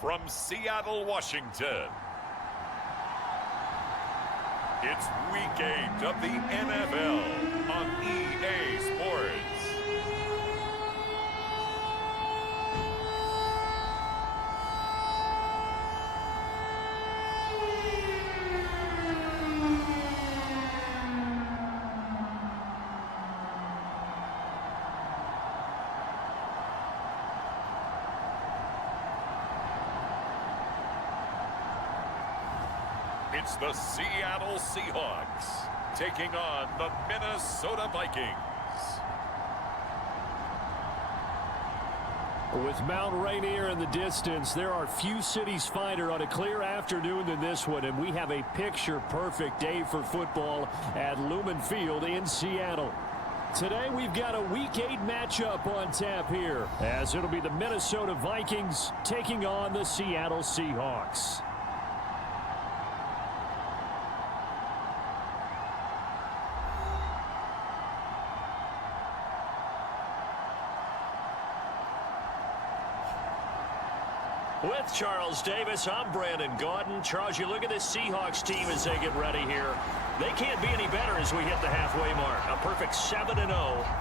from Seattle, Washington. It's Week 8 of the NFL on EA Sports. It's the Seattle Seahawks taking on the Minnesota Vikings. With Mount Rainier in the distance, there are few cities finer on a clear afternoon than this one, and we have a picture-perfect day for football at Lumen Field in Seattle. Today, we've got a Week 8 matchup on tap here, as it'll be the Minnesota Vikings taking on the Seattle Seahawks. With Charles Davis, I'm Brandon Gaudin. Charles, you look at this Seahawks team as they get ready here. They can't be any better as we hit the halfway mark. A perfect 7-0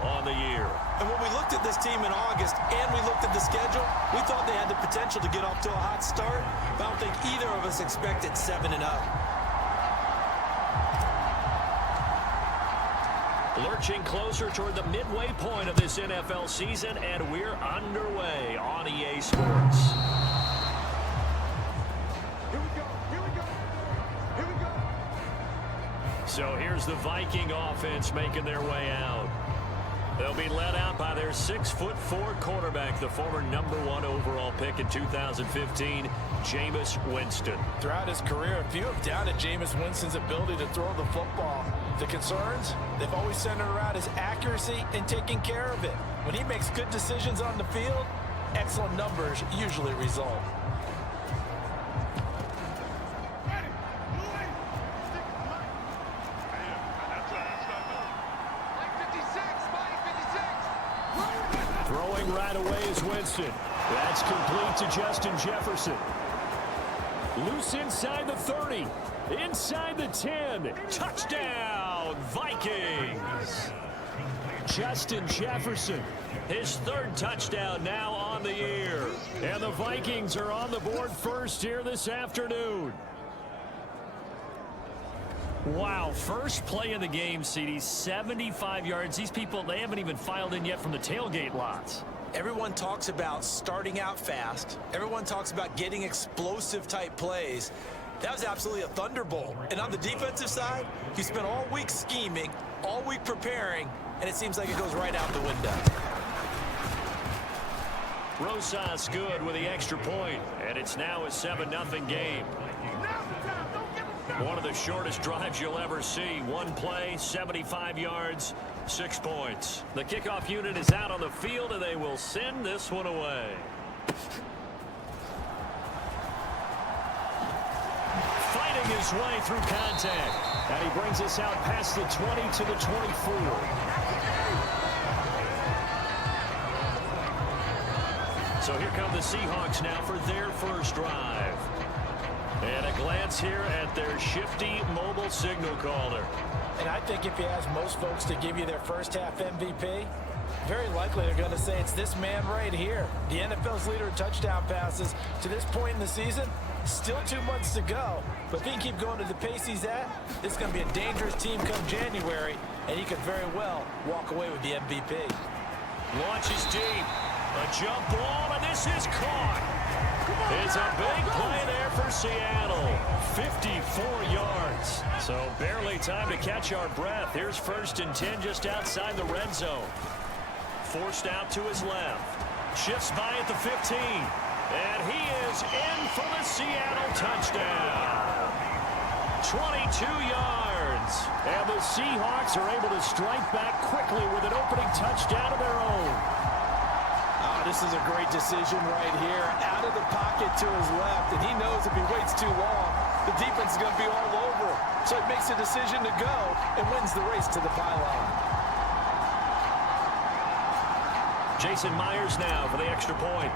on the year. And when we looked at this team in August and we looked at the schedule, we thought they had the potential to get off to a hot start. But I don't think either of us expected 7-0. Lurching closer toward the midway point of this NFL season, and we're underway on EA Sports. So here's the Viking offense making their way out. They'll be led out by their 6'4" quarterback, the former #1 overall pick in 2015, Jameis Winston. Throughout his career, few have doubted Jameis Winston's ability to throw the football. The concerns, they've always centered around his accuracy and taking care of it. When he makes good decisions on the field, excellent numbers usually result. Throwing right away is Winston. That's complete to Justin Jefferson. Loose inside the 30. Inside the 10. Touchdown, Vikings. Justin Jefferson, his third touchdown now on the year. And the Vikings are on the board first here this afternoon. Wow, first play of the game, CD, 75 yards. These people, they haven't even filed in yet from the tailgate lots. Everyone talks about starting out fast. Everyone talks about getting explosive type plays. That was absolutely a thunderbolt. And on the defensive side, you spent all week scheming, all week preparing, and it seems like it goes right out the window. Rosas good with the extra point, and it's now a 7-0 game. One of the shortest drives you'll ever see. One play, 75 yards, 6 points. The kickoff unit is out on the field, and they will send this one away. Fighting his way through contact. And he brings us out past the 20 to the 24. So here come the Seahawks now for their first drive. And a glance here at their shifty mobile signal caller. And I think if you ask most folks to give you their first half MVP, very likely they're going to say it's this man right here. The NFL's leader in touchdown passes to this point in the season. Still 2 months to go. But if he can keep going to the pace he's at, this is going to be a dangerous team come January. And he could very well walk away with the MVP. Launches deep. A jump ball, and this is caught. It's a big play there for Seattle. 54 yards. So barely time to catch our breath. Here's 1st and 10 just outside the red zone. Forced out to his left. Shifts by at the 15. And he is in for the Seattle touchdown. 22 yards. And the Seahawks are able to strike back quickly with an opening touchdown of their own. This is a great decision right here. Out of the pocket to his left, and he knows if he waits too long, the defense is going to be all over him. So he makes a decision to go and wins the race to the pylon. Jason Myers now for the extra point.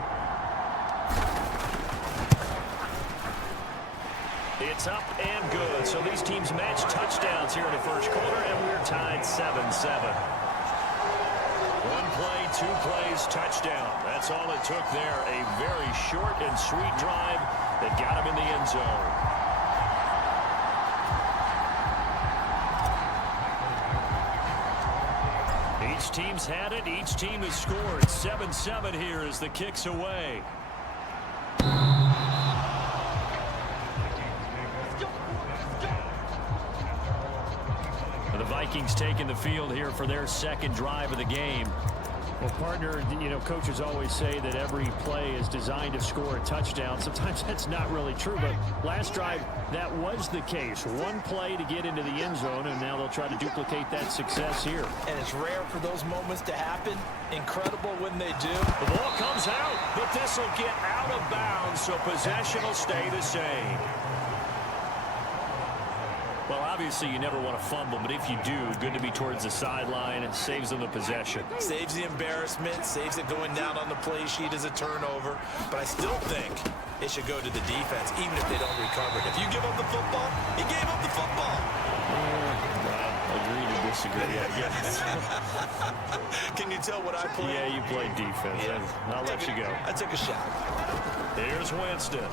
It's up and good. So these teams match touchdowns here in the first quarter, and we're tied 7-7. One play, 2 plays, touchdown. That's all it took there. A very short and sweet drive that got him in the end zone. Each team's had it. Each team has scored. 7-7 here as the kick's away. The Vikings taking the field here for their second drive of the game. Well, partner, you know, coaches always say that every play is designed to score a touchdown. Sometimes that's not really true, but last drive, that was the case. One play to get into the end zone, and now they'll try to duplicate that success here. And it's rare for those moments to happen. Incredible when they do. The ball comes out, but this will get out of bounds, so possession will stay the same. Well, obviously, you never want to fumble, but if you do, good to be towards the sideline. It saves them the possession. Saves the embarrassment, saves it going down on the play sheet as a turnover. But I still think it should go to the defense, even if they don't recover it. If you give up the football, you gave up the football. Agree to disagree, I guess. Can you tell what I played? Yeah, you played defense. Yeah. I'll let you go. I took a shot. Here's Winston.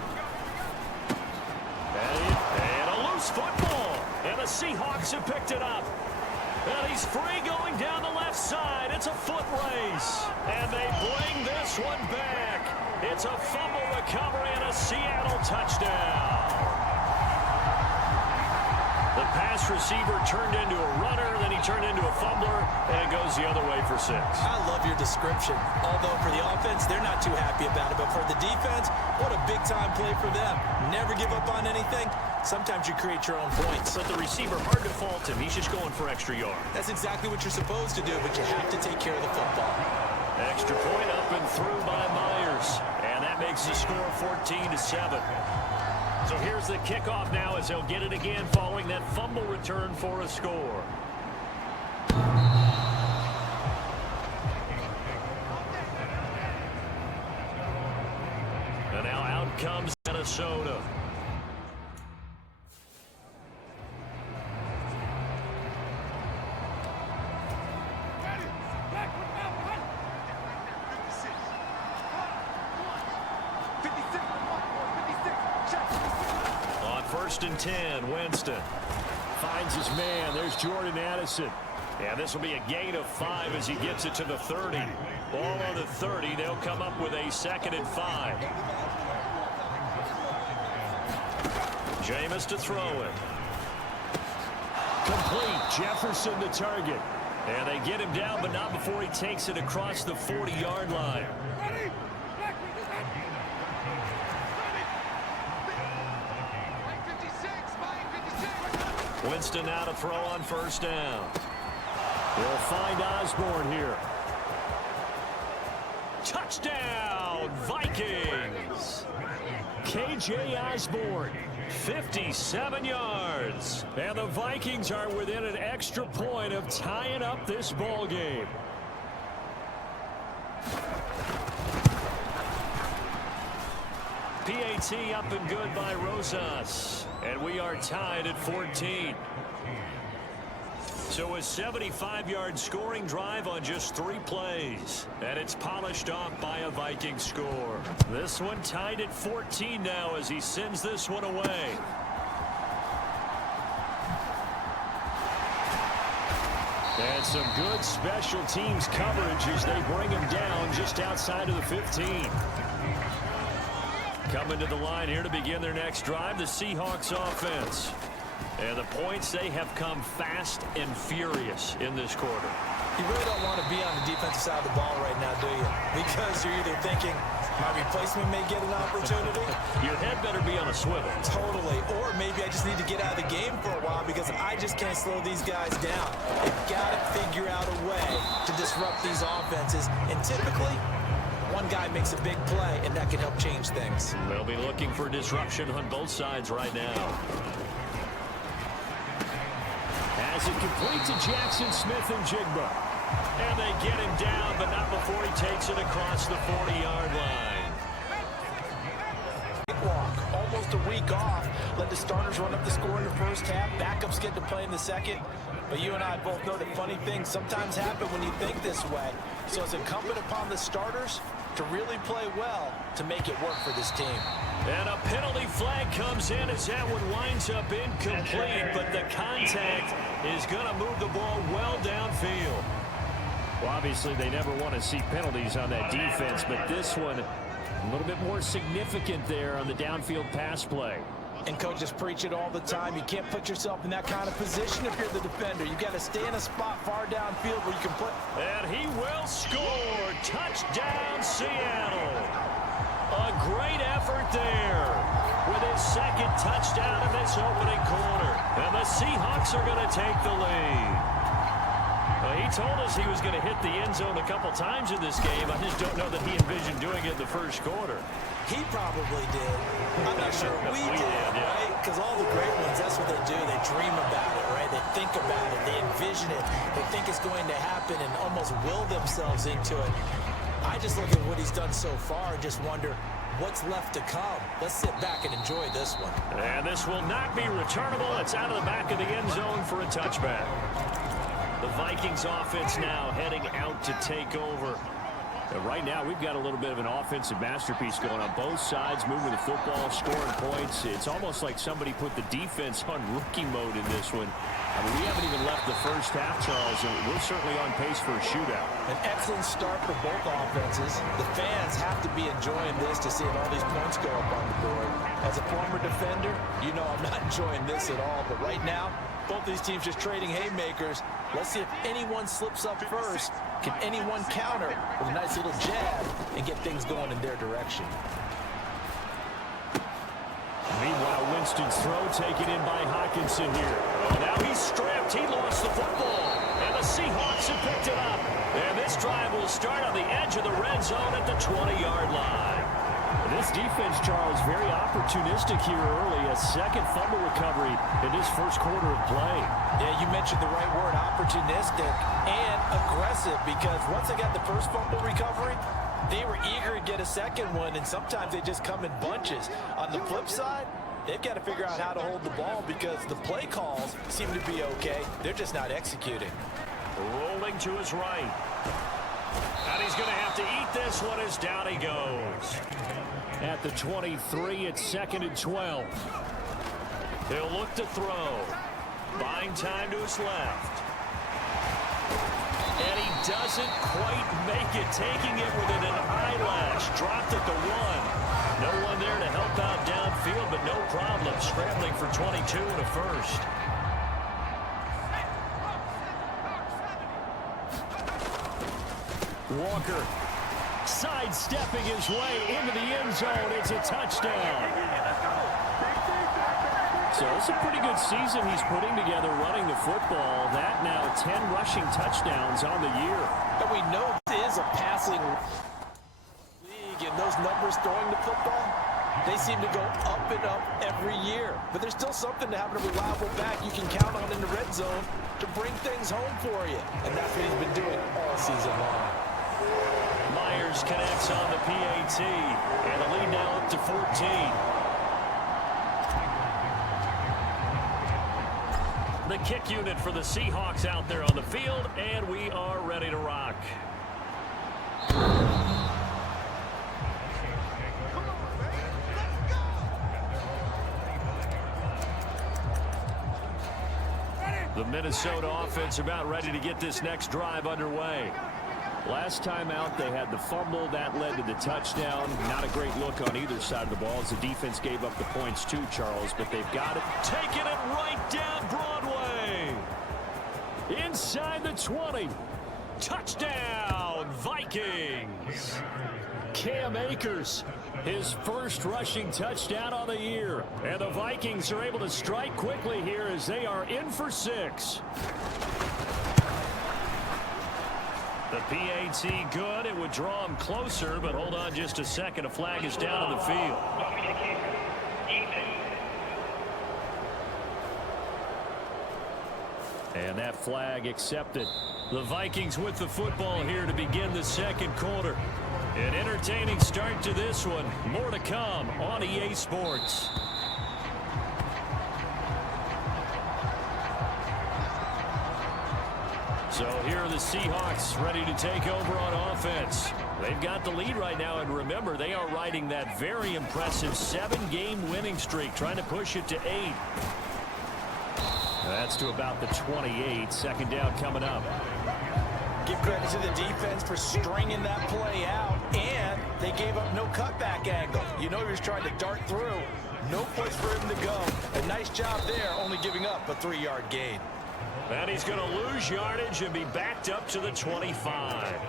And a loose football. And the Seahawks have picked it up. And he's free going down the left side. It's a foot race. And they bring this one back. It's a fumble recovery and a Seattle touchdown. The pass receiver turned into a runner, then he turned into a fumbler, and it goes the other way for 6. I love your description. Although for the offense, they're not too happy about it. But for the defense, what a big-time play for them. Never give up on anything. Sometimes you create your own points. But the receiver, hard to fault him. He's just going for extra yard. That's exactly what you're supposed to do, but you have to take care of the football. Extra point up and through by Myers. And that makes the score 14-7. So here's the kickoff now as they'll get it again following that fumble return for a score. And now out comes Minnesota. First and 10, Winston finds his man. There's Jordan Addison. And this will be a gain of 5 as he gets it to the 30. Ball on the 30. They'll come up with a 2nd and 5. Jameis to throw it. Complete. Jefferson the target. And they get him down, but not before he takes it across the 40-yard line. Winston now to throw on first down. They'll find Osborne here. Touchdown, Vikings! KJ Osborne, 57 yards. And the Vikings are within an extra point of tying up this ball game. PAT up and good by Rosas. And we are tied at 14. So a 75-yard scoring drive on just 3 plays. And it's polished off by a Viking score. This one tied at 14 now as he sends this one away. And some good special teams coverage as they bring him down just outside of the 15. Coming to the line here to begin their next drive, the Seahawks offense. And the points, they have come fast and furious in this quarter. You really don't want to be on the defensive side of the ball right now, do you? Because you're either thinking, my replacement may get an opportunity. Your head better be on a swivel. Totally. Or maybe I just need to get out of the game for a while because I just can't slow these guys down. They've got to figure out a way to disrupt these offenses. And typically, one guy makes a big play, and that can help change things. They'll be looking for disruption on both sides right now. As it complete to Jackson Smith and Jigba. And they get him down, but not before he takes it across the 40-yard line. Walk, almost a week off. Let's the starters run up the score in the first half. Backups get to play in the second. But you and I both know that funny things sometimes happen when you think this way. So it's incumbent upon the starters to really play well to make it work for this team. And a penalty flag comes in as that one winds up incomplete, but the contact is going to move the ball well downfield. Well, obviously, they never want to see penalties on that defense, but this one a little bit more significant there on the downfield pass play. And coaches preach it all the time. You can't put yourself in that kind of position if you're the defender. You got to stay in a spot far downfield where you can play. And he will score. Touchdown, Seattle. A great effort there with his second touchdown in this opening quarter. And the Seahawks are going to take the lead. He told us he was going to hit the end zone a couple times in this game. I just don't know that he envisioned doing it in the first quarter. He probably did. I'm not sure we did, right? Because all the great ones, that's what they do. They dream about it, right? They think about it. They envision it. They think it's going to happen and almost will themselves into it. I just look at what he's done so far and just wonder what's left to come. Let's sit back and enjoy this one. And this will not be returnable. It's out of the back of the end zone for a touchback. The Vikings offense now heading out to take over. Right now, we've got a little bit of an offensive masterpiece going on both sides, moving the football, scoring points. It's almost like somebody put the defense on rookie mode in this one. I mean, we haven't even left the first half, Charles, and we're certainly on pace for a shootout. An excellent start for both offenses. The fans have to be enjoying this to see all these points go up on the board. As a former defender, you know I'm not enjoying this at all. But right now, both these teams just trading haymakers. Let's see if anyone slips up first. Can anyone counter with a nice little jab and get things going in their direction? Meanwhile, Winston's throw taken in by Hawkinson here. Oh, now he's stripped. He lost the football. And the Seahawks have picked it up. And this drive will start on the edge of the red zone at the 20-yard line. This defense, Charles, very opportunistic here early. A second fumble recovery in this first quarter of play. Yeah, you mentioned the right word, opportunistic and aggressive, because once they got the first fumble recovery, they were eager to get a second one, and sometimes they just come in bunches. On the flip side, they've got to figure out how to hold the ball because the play calls seem to be okay. They're just not executing. Rolling to his right. And he's going to have to eat this one as down he goes. At the 23, it's 2nd and 12. He'll look to throw. Buying time to his left. And he doesn't quite make it, taking it within an eyelash. Dropped at the 1. No one there to help out downfield, but no problem. Scrambling for 22 and a first. Walker sidestepping his way into the end zone. It's a touchdown. So it's a pretty good season he's putting together running the football. That now 10 rushing touchdowns on the year. And we know this is a passing league, and those numbers throwing the football, they seem to go up and up every year. But there's still something to have a reliable back you can count on in the red zone to bring things home for you. And that's what he's been doing all season long. Myers connects on the PAT, and the lead now up to 14. The kick unit for the Seahawks out there on the field, and we are ready to rock. The Minnesota offense about ready to get this next drive underway. Last time out, they had the fumble. That led to the touchdown. Not a great look on either side of the ball as the defense gave up the points too, Charles, but they've got it. Taking it right down Broadway. Inside the 20. Touchdown, Vikings. Cam Akers, his first rushing touchdown on the year. And the Vikings are able to strike quickly here as they are in for 6. The PAT good. It would draw him closer, but hold on just a second. A flag is down on the field. And that flag accepted. The Vikings with the football here to begin the second quarter. An entertaining start to this one. More to come on EA Sports. So here are the Seahawks ready to take over on offense. They've got the lead right now, and remember, they are riding that very impressive 7-game winning streak, trying to push it to 8. That's to about the 28. Second down coming up. Give credit to the defense for stringing that play out, and they gave up no cutback angle. You know he was trying to dart through. No place for him to go. A nice job there, only giving up a 3-yard gain. And he's going to lose yardage and be backed up to the 25.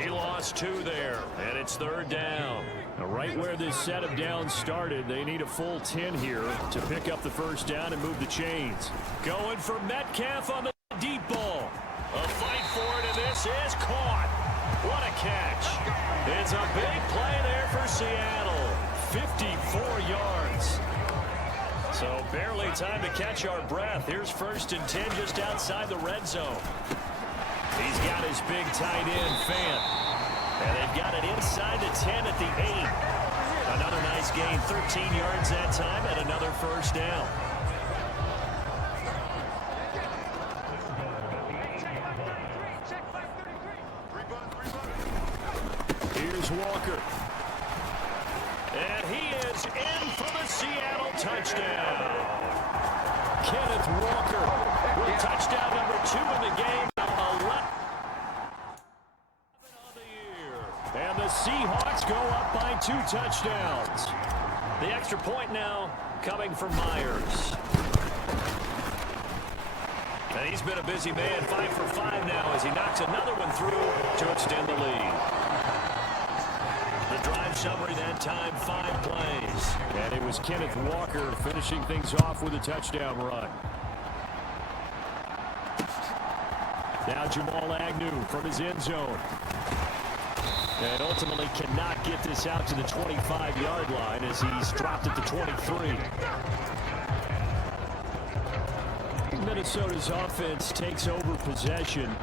He lost 2 there, and it's third down. Now, right where this set of downs started, they need a full 10 here to pick up the first down and move the chains. Going for Metcalf on the deep ball. A fight for it, and this is caught. What a catch. It's a big play there for Seattle. 54 yards. So barely time to catch our breath. Here's 1st and 10 just outside the red zone. He's got his big tight end, Fant. And they've got it inside the 10 at the 8. Another nice gain, 13 yards that time, and another first down. Here's Walker. And he is in for the Seattle touchdown. Kenneth Walker with touchdown number 2 in the game. 11 on the year. And the Seahawks go up by 2 touchdowns. The extra point now coming from Myers. And he's been a busy man, 5 for 5 now as he knocks another one through to extend the lead. The drive summary that time, 5 plays. And it was Kenneth Walker finishing things off with a touchdown run. Now Jamal Agnew from his end zone. And ultimately cannot get this out to the 25-yard line as he's dropped at the 23. Minnesota's offense takes over possession.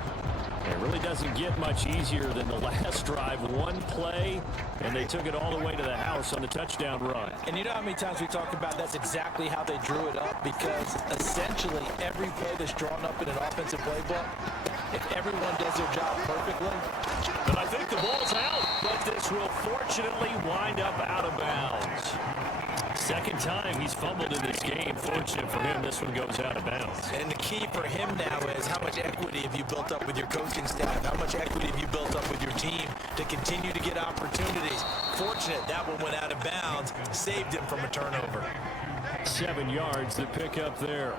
It really doesn't get much easier than the last drive. 1 play, and they took it all the way to the house on the touchdown run. And you know how many times we talk about that's exactly how they drew it up, because essentially every play that's drawn up in an offensive playbook, if everyone does their job perfectly. But I think the ball's out, but this will fortunately wind up out of bounds. Second time he's fumbled in this game. Fortunate for him, this one goes out of bounds. And the key for him now is how much equity have you built up with your coaching staff? How much equity have you built up with your team to continue to get opportunities? Fortunate that one went out of bounds, saved him from a turnover. 7 yards, the pickup there.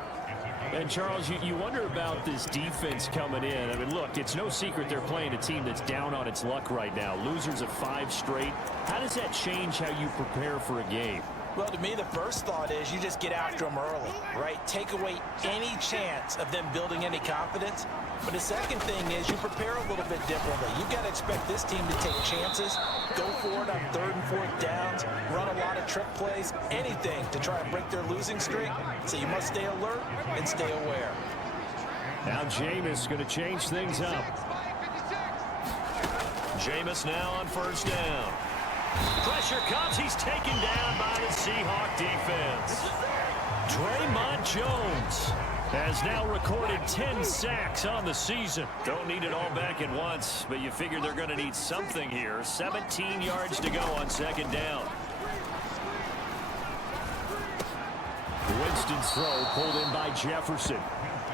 And Charles, you wonder about this defense coming in. I mean, look, it's no secret they're playing a team that's down on its luck right now. Losers of 5 straight. How does that change how you prepare for a game? Well, to me, the first thought is you just get after them early, right? Take away any chance of them building any confidence. But the second thing is you prepare a little bit differently. You've got to expect this team to take chances, go for it on 3rd and 4th downs, run a lot of trick plays, anything to try and break their losing streak. So you must stay alert and stay aware. Now Jameis going to change things up. Jameis now on 1st down. Pressure comes. He's taken down by the Seahawk defense. Draymond Jones has now recorded 10 sacks on the season. Don't need it all back at once, but you figure they're going to need something here. 17 yards to go on 2nd down. Winston's throw pulled in by Jefferson.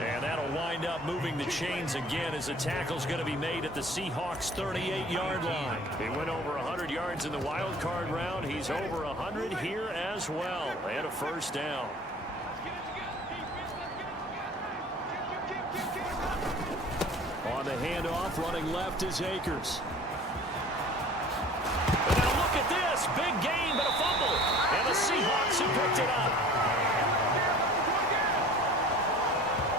And that'll wind up moving the chains again as the tackle's going to be made at the Seahawks' 38-yard line. He went over 100 yards in the wild card round. He's over 100 here as well. And a 1st down. On the handoff, running left is Akers. And now look at this. Big gain, but a fumble. And the Seahawks have picked it up.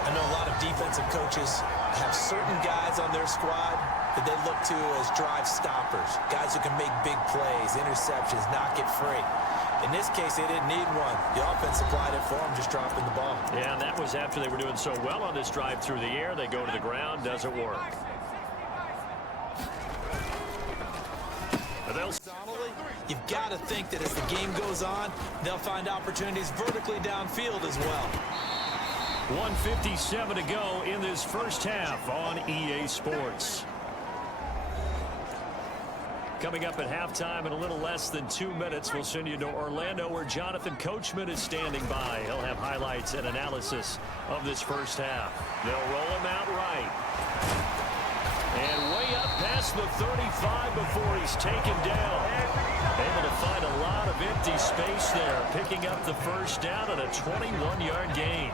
I know a lot of defensive coaches have certain guys on their squad that they look to as drive stoppers, guys who can make big plays, interceptions, knock it free. In this case, they didn't need one. The offense supplied it for them, just dropping the ball. Yeah, and that was after they were doing so well on this drive through the air. They go to the ground, doesn't work. You've got to think that as the game goes on, they'll find opportunities vertically downfield as well. 1:57 to go in this first half on EA Sports. Coming up at halftime in a little less than 2 minutes, we'll send you to Orlando where Jonathan Coachman is standing by. He'll have highlights and analysis of this first half. They'll roll him out right. And way up past the 35 before he's taken down. Able to find a lot of empty space there, picking up the first down and a 21-yard gain.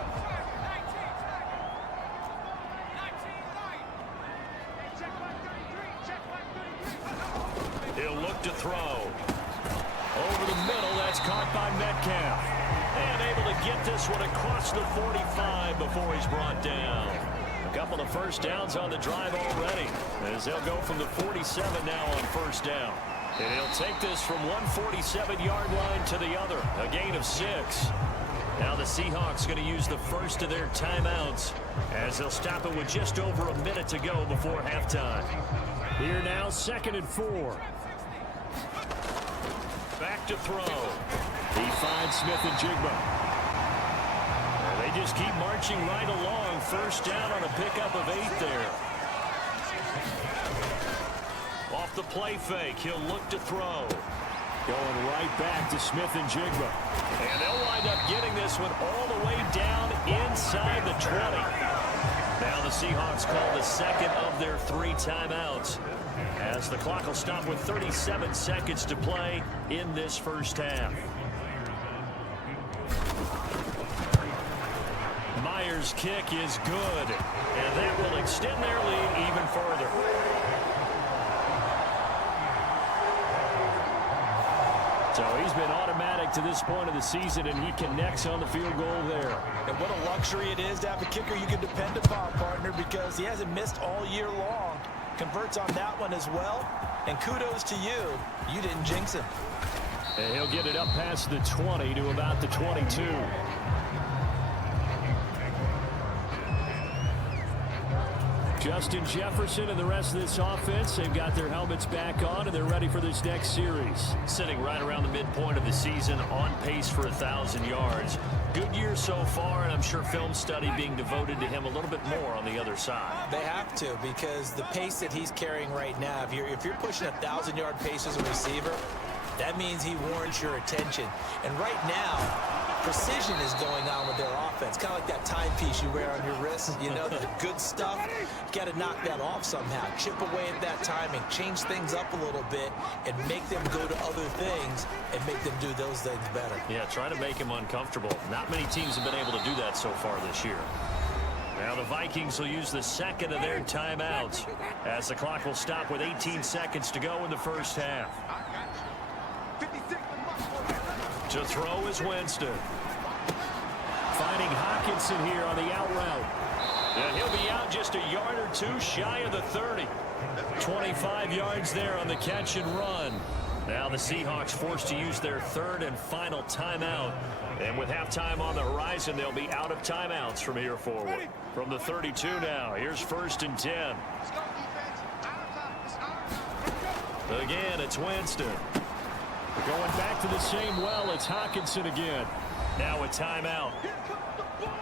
He'll look to throw. Over the middle, that's caught by Metcalf. And able to get this one across the 45 before he's brought down. A couple of first downs on the drive already, as they'll go from the 47 now on first down. And he'll take this from 147-yard line to the other, a gain of 6. Now the Seahawks going to use the first of their timeouts, as they'll stop it with just over a minute to go before halftime. Here now, 2nd and 4. Back to throw. He finds Smith-Njigba. They just keep marching right along. First down on a pickup of 8 there. Off the play fake, he'll look to throw. Going right back to Smith-Njigba. And they'll wind up getting this one all the way down inside the 20. Now the Seahawks call the second of their 3 timeouts, as the clock will stop with 37 seconds to play in this first half. Myers' kick is good, and that will extend their lead even further. So he's been automatic to this point of the season, and he connects on the field goal there. And what a luxury it is to have a kicker you can depend upon, partner, because he hasn't missed all year long. Converts on that one as well, and kudos to you. You didn't jinx him. And he'll get it up past the 20 to about the 22. Justin Jefferson and the rest of this offense, they've got their helmets back on, and they're ready for this next series. Sitting right around the midpoint of the season, on pace for 1,000 yards. Good year so far, and I'm sure film study being devoted to him a little bit more on the other side. They have to, because the pace that he's carrying right now, if you're pushing 1,000-yard pace as a receiver, that means he warrants your attention. And right now, precision is going on with their offense. Kind of like that timepiece you wear on your wrist. You know, the good stuff. You got to knock that off somehow. Chip away at that timing. Change things up a little bit and make them go to other things and make them do those things better. Yeah, try to make him uncomfortable. Not many teams have been able to do that so far this year. Now the Vikings will use the second of their timeouts, as the clock will stop with 18 seconds to go in the first half. To throw is Winston. Finding Hawkinson here on the out route. And he'll be out just a yard or 2 shy of the 30. 25 yards there on the catch and run. Now the Seahawks forced to use their 3rd and final timeout. And with halftime on the horizon, they'll be out of timeouts from here forward. From the 32 now, here's 1st and 10. Again, it's Winston. Going back to the same well, it's Hawkinson again. Now a timeout.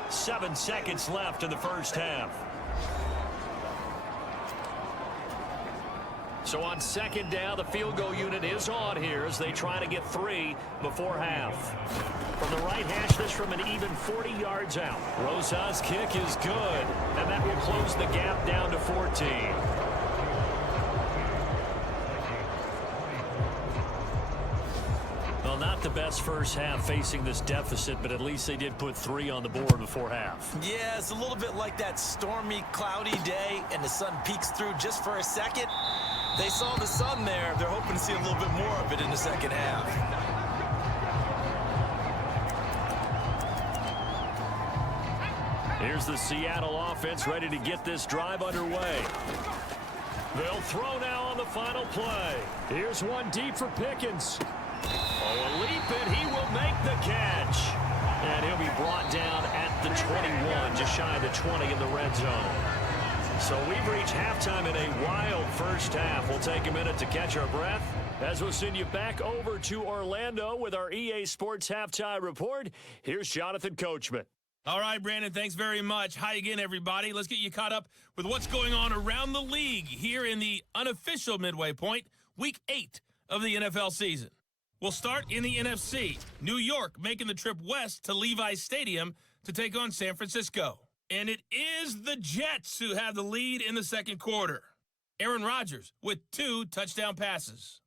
7 seconds left in the first half. So on 2nd down, the field goal unit is on here as they try to get 3 before half. From the right hash, this from an even 40 yards out. Rosas' kick is good, and that will close the gap down to 14. Well, not the best first half facing this deficit, but at least they did put 3 on the board before half. Yeah, it's a little bit like that stormy, cloudy day, and the sun peeks through just for a second. They saw the sun there. They're hoping to see a little bit more of it in the second half. Here's the Seattle offense ready to get this drive underway. They'll throw now on the final play. Here's one deep for Pickens. Oh, a leap, and he will make the catch. And he'll be brought down at the 21, just shy of the 20 in the red zone. So we've reached halftime in a wild first half. We'll take a minute to catch our breath as we'll send you back over to Orlando with our EA Sports Halftime Report. Here's Jonathan Coachman. All right, Brandon, thanks very much. Hi again, everybody. Let's get you caught up with what's going on around the league here in the unofficial midway point, Week 8 of the NFL season. We'll start in the NFC. New York making the trip west to Levi's Stadium to take on San Francisco. And it is the Jets who have the lead in the second quarter. Aaron Rodgers with 2 touchdown passes.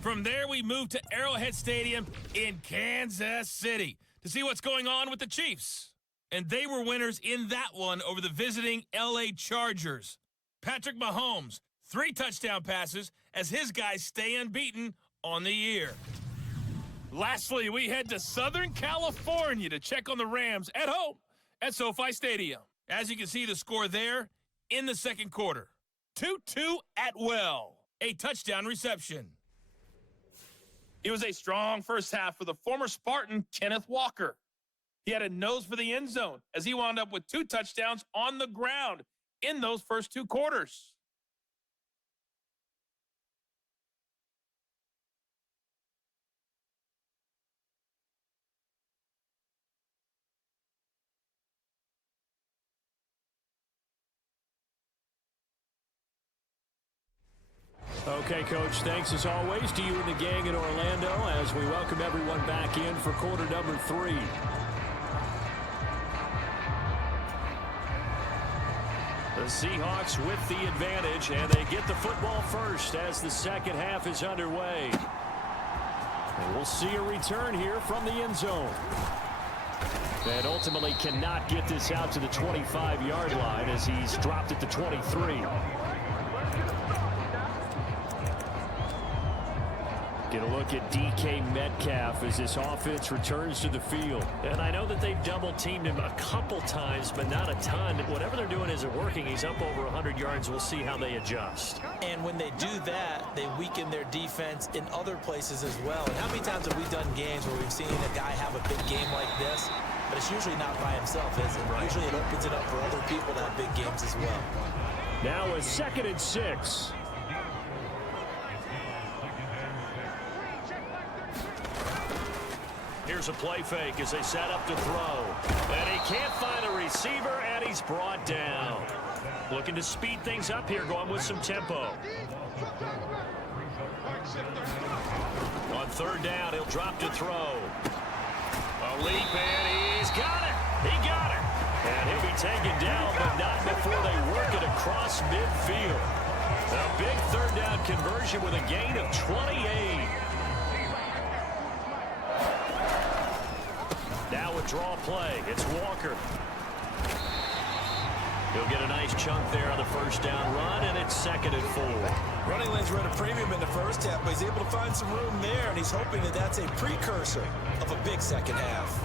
From there, we move to Arrowhead Stadium in Kansas City to see what's going on with the Chiefs. And they were winners in that one over the visiting LA Chargers. Patrick Mahomes, 3 touchdown passes as his guys stay unbeaten on the year. Lastly, we head to Southern California to check on the Rams at home at SoFi Stadium. As you can see the score there in the second quarter. 2-2 Atwell, a touchdown reception. It was a strong first half for the former Spartan, Kenneth Walker. He had a nose for the end zone as he wound up with 2 touchdowns on the ground in those first 2 quarters. Okay, Coach, thanks as always to you and the gang in Orlando as we welcome everyone back in for quarter number 3. The Seahawks with the advantage, and they get the football first as the second half is underway. And we'll see a return here from the end zone. And ultimately cannot get this out to the 25-yard line as he's dropped at the 23. Get a look at DK Metcalf as this offense returns to the field. And I know that they've double-teamed him a couple times, but not a ton. Whatever they're doing isn't working. He's up over 100 yards. We'll see how they adjust. And when they do that, they weaken their defense in other places as well. And how many times have we done games where we've seen a guy have a big game like this, but it's usually not by himself, is it? Right. Usually it opens it up for other people to have big games as well. Now a 2nd and 6. Here's a play fake as they set up to throw. And he can't find a receiver, and he's brought down. Looking to speed things up here, going with some tempo. On 3rd down, he'll drop to throw. A leap, and he's got it. He got it. And he'll be taken down, but not before they work it across midfield. A big 3rd down conversion with a gain of 28. Now a draw play. It's Walker. He'll get a nice chunk there on the 1st down run, and it's 2nd and 4. Running lanes were at a premium in the first half, but he's able to find some room there, and he's hoping that that's a precursor of a big second half.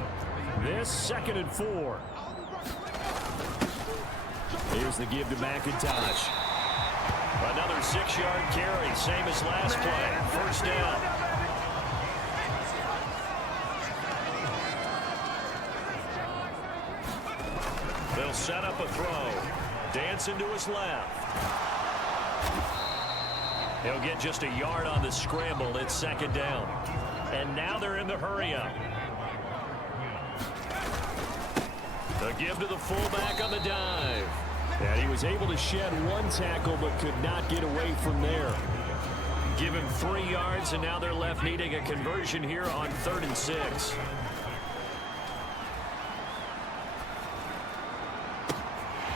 This 2nd and 4. Here's the give to McIntosh. Another 6-yard carry, same as last play. 1st down. They'll set up a throw. Dancing to his left. He'll get just a yard on the scramble. It's 2nd down. And now they're in the hurry-up. The give to the fullback on the dive. And he was able to shed 1 tackle but could not get away from there. Give him 3 yards, and now they're left needing a conversion here on 3rd and 6.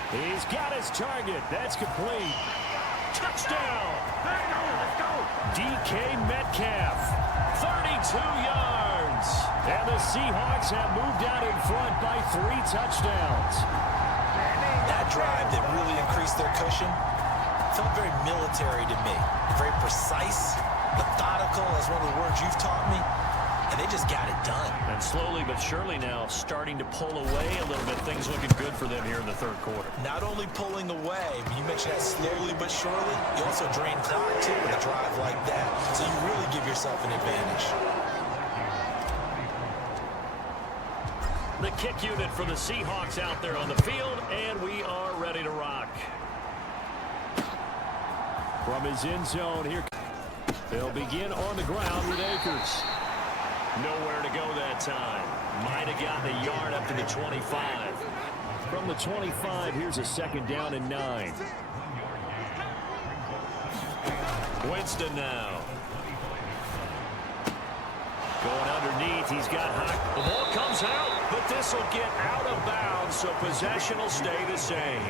He's got his target. That's complete. Touchdown! DK Metcalf, 32 yards. And the Seahawks have moved out in front by 3 touchdowns. That drive that really increased their cushion felt very military to me. Very precise, methodical, that's one of the words you've taught me. And they just got it done. And slowly but surely now starting to pull away a little bit. Things looking good for them here in the 3rd quarter. Not only pulling away, but you mentioned that slowly but surely. You also drain clock, too, with a drive like that. So you really give yourself an advantage. The kick unit for the Seahawks out there on the field, and we are ready to rock. From his end zone here, they'll begin on the ground with Akers. Nowhere to go that time. Might have gotten a yard up to the 25. From the 25, here's a 2nd down and 9. Winston now. Going underneath, he's got hot. The ball comes out, but this will get out of bounds, so possession will stay the same.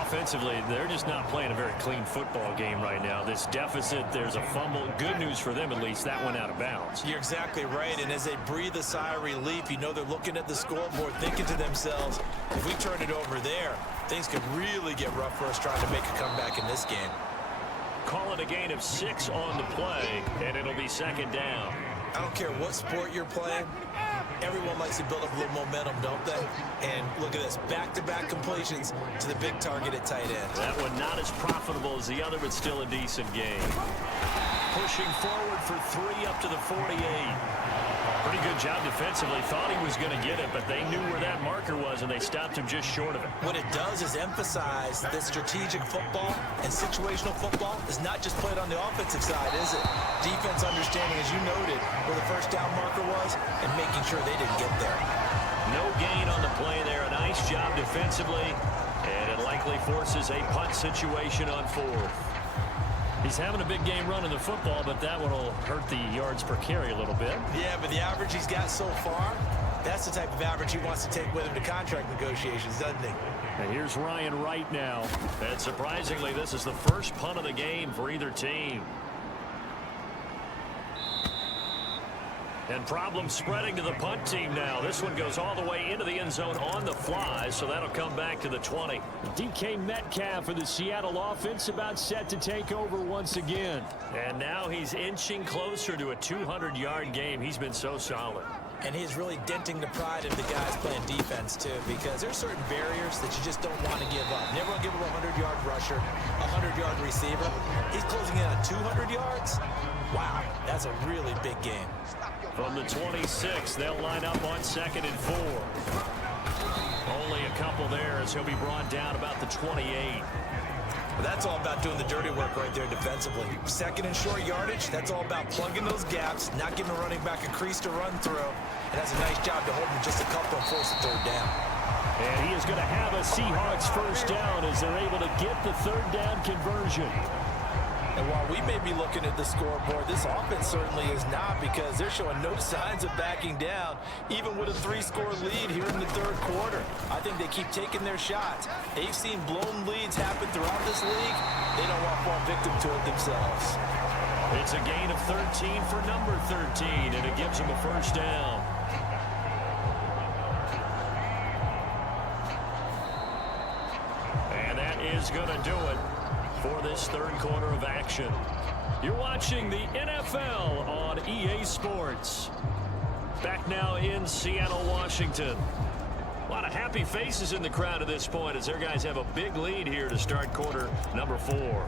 Offensively, they're just not playing a very clean football game right now. This deficit, there's a fumble. Good news for them, at least. That went out of bounds. You're exactly right, and as they breathe a sigh of relief, you know they're looking at the scoreboard, thinking to themselves, if we turn it over there, things could really get rough for us trying to make a comeback in this game. Call it a gain of 6 on the play, and it'll be 2nd down. I don't care what sport you're playing. Everyone likes to build up a little momentum, don't they? And look at this, back-to-back completions to the big target at tight end. That one not as profitable as the other, but still a decent game. Pushing forward for 3 up to the 48. Pretty good job defensively. Thought he was going to get it, but they knew where that marker was, and they stopped him just short of it. What it does is emphasize that strategic football and situational football is not just played on the offensive side, is it? Defense understanding, as you noted, where the first down marker was and making sure they didn't get there. No gain on the play there. A nice job defensively, and it likely forces a punt situation on 4th. He's having a big game running the football, but that one will hurt the yards per carry a little bit. Yeah, but the average he's got so far, that's the type of average he wants to take with him to contract negotiations, doesn't he? And here's Ryan Wright now. And surprisingly, this is the first punt of the game for either team. And problems spreading to the punt team now. This one goes all the way into the end zone on the fly, so that'll come back to the 20. DK Metcalf for the Seattle offense about set to take over once again. And now he's inching closer to a 200-yard game. He's been so solid. And he's really denting the pride of the guys playing defense, too, because there's certain barriers that you just don't want to give up. Never want to give up a 100-yard rusher, a 100-yard receiver. He's closing in on 200 yards. Wow, that's a really big game. From the 26, they'll line up on 2nd and 4. Only a couple there as he'll be brought down about the 28. But that's all about doing the dirty work right there defensively. 2nd and short yardage, that's all about plugging those gaps, not giving a running back a crease to run through. And that's a nice job to hold him just a couple and force a 3rd down. And he is going to have a Seahawks 1st down as they're able to get the 3rd down conversion. And while we may be looking at the scoreboard, this offense certainly is not, because they're showing no signs of backing down, even with a 3-score lead here in the 3rd quarter. I think they keep taking their shots. They've seen blown leads happen throughout this league. They don't want to fall victim to it themselves. It's a gain of 13 for number 13, and it gives them a 1st down. And that is going to do it for this 3rd quarter of action. You're watching the NFL on EA Sports. Back now in Seattle, Washington. A lot of happy faces in the crowd at this point as their guys have a big lead here to start quarter number 4.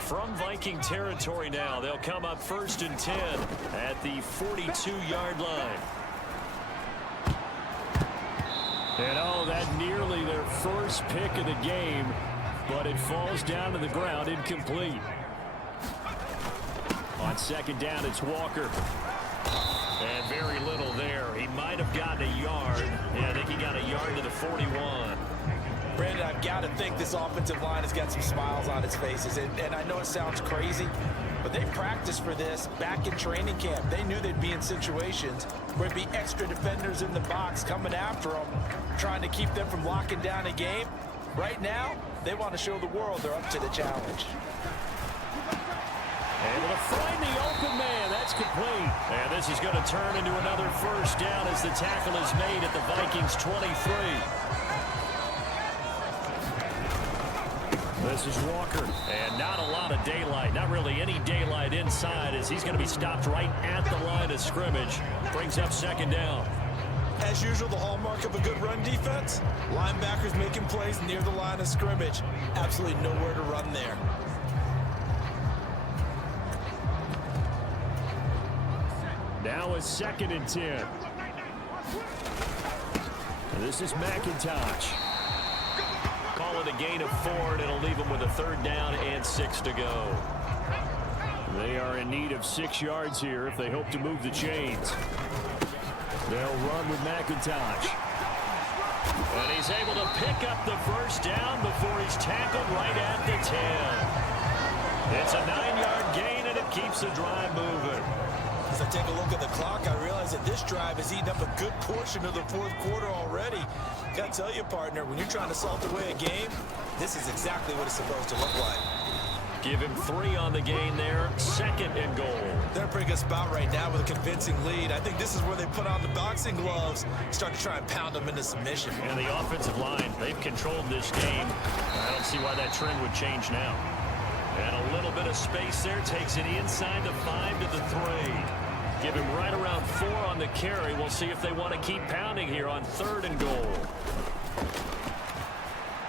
From Viking territory now, they'll come up 1st and 10 at the 42-yard line. And oh, that nearly their first pick of the game, but it falls down to the ground incomplete. On 2nd down, it's Walker. And very little there. He might have gotten a yard. Yeah, I think he got a yard to the 41. Brandon, I've got to think this offensive line has got some smiles on its faces. And I know it sounds crazy, but they practiced for this back in training camp. They knew they'd be in situations where it'd be extra defenders in the box coming after them, trying to keep them from locking down a game. Right now, they want to show the world they're up to the challenge. Able to find the open man. That's complete. And this is going to turn into another 1st down as the tackle is made at the Vikings 23. This is Walker. And not a lot of daylight. Not really any daylight inside as he's going to be stopped right at the line of scrimmage. Brings up 2nd down. As usual, the hallmark of a good run defense, linebackers making plays near the line of scrimmage. Absolutely nowhere to run there. Now a 2nd and 10. This is McIntosh. Call it with a gain of 4, and it'll leave them with a 3rd down and 6 to go. They are in need of 6 yards here if they hope to move the chains. They'll run with McIntosh. And he's able to pick up the 1st down before he's tackled right at the 10. It's a 9-yard gain, and it keeps the drive moving. As I take a look at the clock, I realize that this drive has eaten up a good portion of the 4th quarter already. Got to tell you, partner, when you're trying to salt away a game, this is exactly what it's supposed to look like. Give him 3 on the gain there. 2nd and goal. They're in a pretty good spot right now with a convincing lead. I think this is where they put on the boxing gloves, start to try and pound them into submission. And the offensive line, they've controlled this game. I don't see why that trend would change now. And a little bit of space there, takes it inside the 5 to the 3. Give him right around 4 on the carry. We'll see if they want to keep pounding here on 3rd and goal.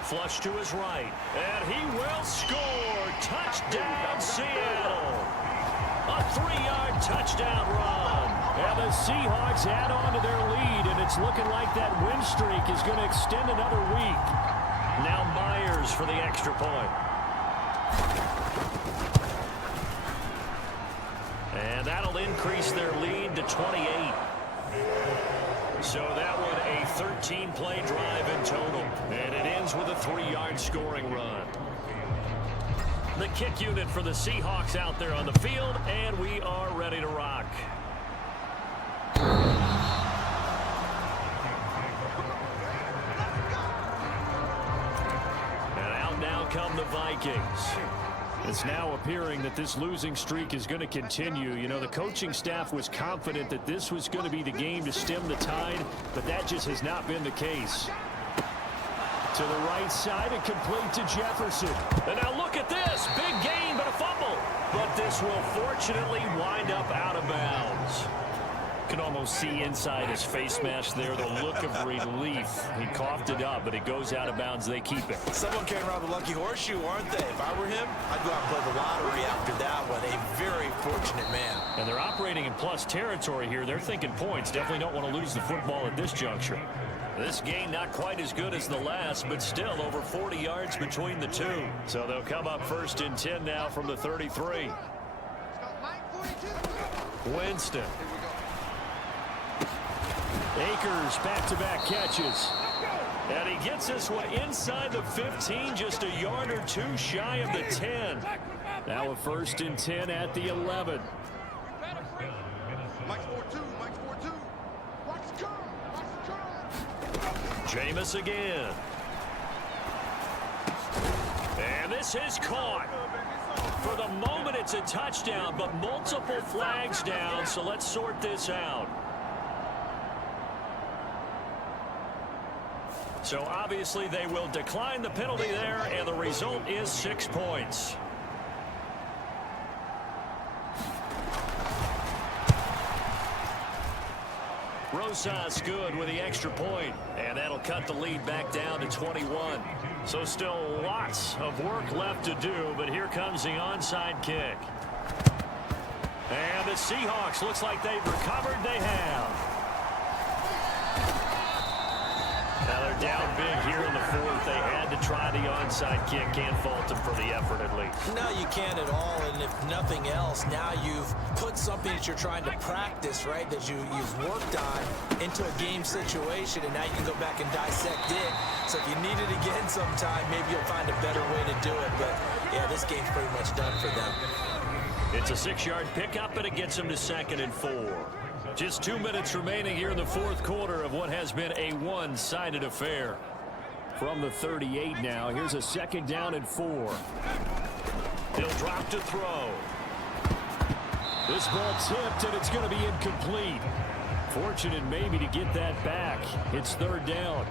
Flush to his right, and he will score. Touchdown, Seattle. A 3-yard touchdown run. And the Seahawks add on to their lead, and it's looking like that win streak is going to extend another week. Now Myers for the extra point. And that'll increase their lead to 28. So that one a 13-play drive in total. And it ends with a 3-yard scoring run. The kick unit for the Seahawks out there on the field, and we are ready to rock. And out now come the Vikings. It's now appearing that this losing streak is going to continue. You know, the coaching staff was confident that this was going to be the game to stem the tide, but that just has not been the case. To the right side and complete to Jefferson. And now look at this. Big gain, but a fumble. But this will fortunately wind up out of bounds. Can almost see inside his face mask there the look of relief. He coughed it up, but it goes out of bounds. They keep it. Someone came around the lucky horseshoe, aren't they? If I were him, I'd go out and play the lottery after that one. A very fortunate man. And they're operating in plus territory here. They're thinking points. Definitely don't want to lose the football at this juncture. This gain not quite as good as the last, but still over 40 yards between the two. So they'll come up 1st and 10 now from the 33. Winston. Akers back-to-back catches. And he gets this one inside the 15, just a yard or 2 shy of the 10. Now a 1st and 10 at the 11. Jameis again. And this is caught. For the moment, it's a touchdown, but multiple flags down, so let's sort this out. So obviously they will decline the penalty there, and the result is 6 points. Rosas good with the extra point, and that'll cut the lead back down to 21. So still lots of work left to do, but here comes the onside kick. And the Seahawks, looks like they've recovered. They have. Now they're down big here in the 4th. They had to try the onside kick. Can't fault them for the effort at least. No, you can't at all. And if nothing else, now you've put something that you're trying to practice, right, that you've worked on into a game situation, and now you can go back and dissect it. So if you need it again sometime, maybe you'll find a better way to do it. But, yeah, this game's pretty much done for them. It's a 6-yard pickup, and it gets them to 2nd and 4. Just 2 minutes remaining here in the 4th quarter of what has been a one-sided affair. From the 38 now, here's a 2nd down and 4. He'll drop to throw. This ball tipped, and it's going to be incomplete. Fortunate maybe to get that back. It's 3rd down.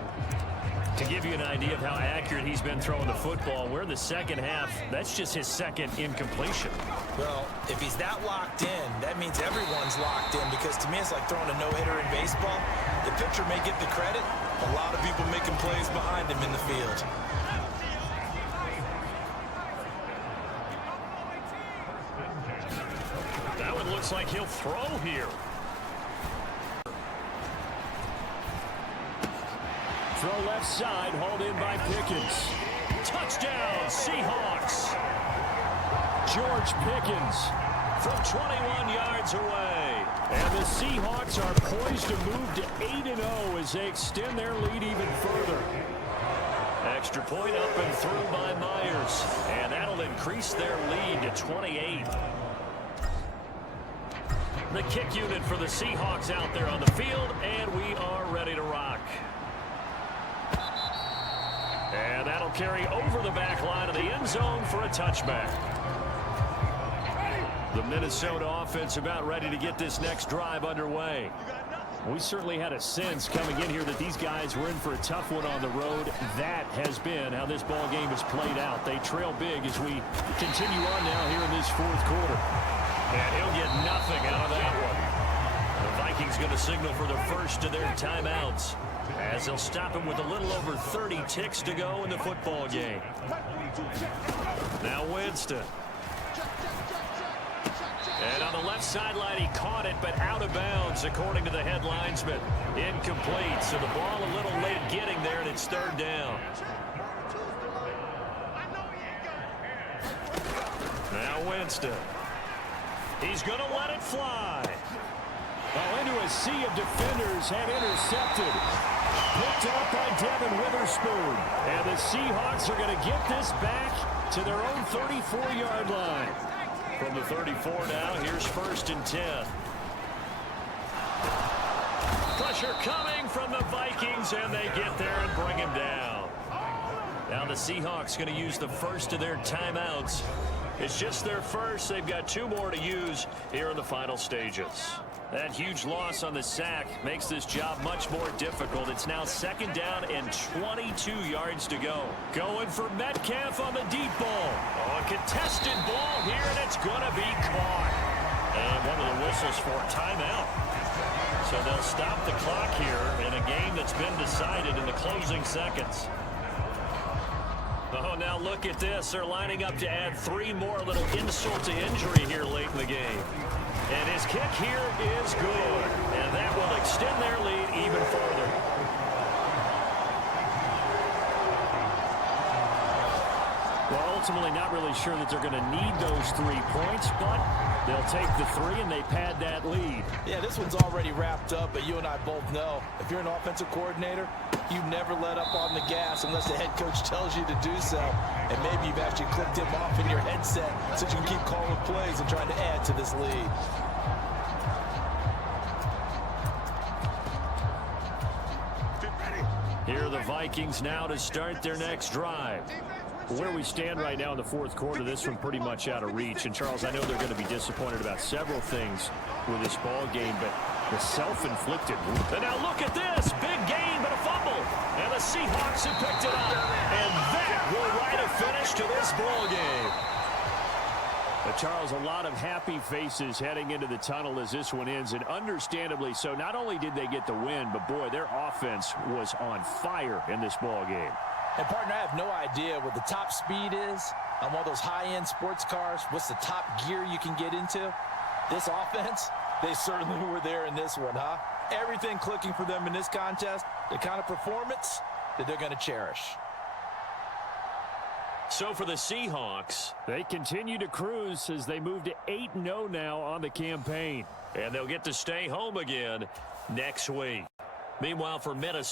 To give you an idea of how accurate he's been throwing the football, we're in the 2nd half. That's just his 2nd incompletion. Well, if he's that locked in, that means everyone's locked in, because to me it's like throwing a no-hitter in baseball. The pitcher may get the credit. A lot of people making plays behind him in the field. That one looks like he'll throw here. Throw left side, hauled in by Pickens. Touchdown, Seahawks. George Pickens from 21 yards away. And the Seahawks are poised to move to 8-0 as they extend their lead even further. Extra point up and through by Myers. And that'll increase their lead to 28. The kick unit for the Seahawks out there on the field, and we are ready to rock. And that'll carry over the back line of the end zone for a touchback. The Minnesota offense about ready to get this next drive underway. We certainly had a sense coming in here that these guys were in for a tough one on the road. That has been how this ball game has played out. They trail big as we continue on now here in this fourth quarter. And he'll get nothing out of that one. The Vikings going to signal for the first of their timeouts as they'll stop him with a little over 30 ticks to go in the football game. Now Winston. And on the left sideline, he caught it, but out of bounds, according to the head linesman. Incomplete, so the ball a little late getting there, and it's third down. Now Winston. He's going to let it fly. Well, into a sea of defenders and intercepted. Picked up by Devin Witherspoon. And the Seahawks are going to get this back to their own 34-yard line. From the 34 now, here's 1st and 10. Pressure coming from the Vikings, and they get there and bring him down. Now the Seahawks going to use the first of their timeouts. It's just their first. They've got 2 more to use here in the final stages. That huge loss on the sack makes this job much more difficult. It's now 2nd down and 22 yards to go. Going for Metcalf on the deep ball. Oh, a contested ball here, and it's going to be caught. And one of the whistles for a timeout. So they'll stop the clock here in a game that's been decided in the closing seconds. Oh, now look at this. They're lining up to add 3 more, little insult to injury here late in the game. And his kick here is good. And that will extend their lead even further. Well, ultimately not really sure that they're going to need those 3 points, but they'll take the 3 and they pad that lead. Yeah, this one's already wrapped up, but you and I both know if you're an offensive coordinator, you never let up on the gas unless the head coach tells you to do so. And maybe you've actually clicked him off in your headset so you can keep calling plays and trying to add to this lead. Here are the Vikings now to start their next drive. Where we stand right now in the fourth quarter, this one pretty much out of reach. And, Charles, I know they're going to be disappointed about several things with this ball game, but the self-inflicted. And now look at this. Big gain, but a fumble. And the Seahawks have picked it up. And that will write a finish to this ball game. But, Charles, a lot of happy faces heading into the tunnel as this one ends, and understandably so. Not only did they get the win, but, boy, their offense was on fire in this ball game. And, partner, I have no idea what the top speed is on one of those high-end sports cars. What's the top gear you can get into? This offense, they certainly were there in this one, huh? Everything clicking for them in this contest, the kind of performance that they're going to cherish. So for the Seahawks, they continue to cruise as they move to 8-0 now on the campaign. And they'll get to stay home again next week. Meanwhile, for Minnesota.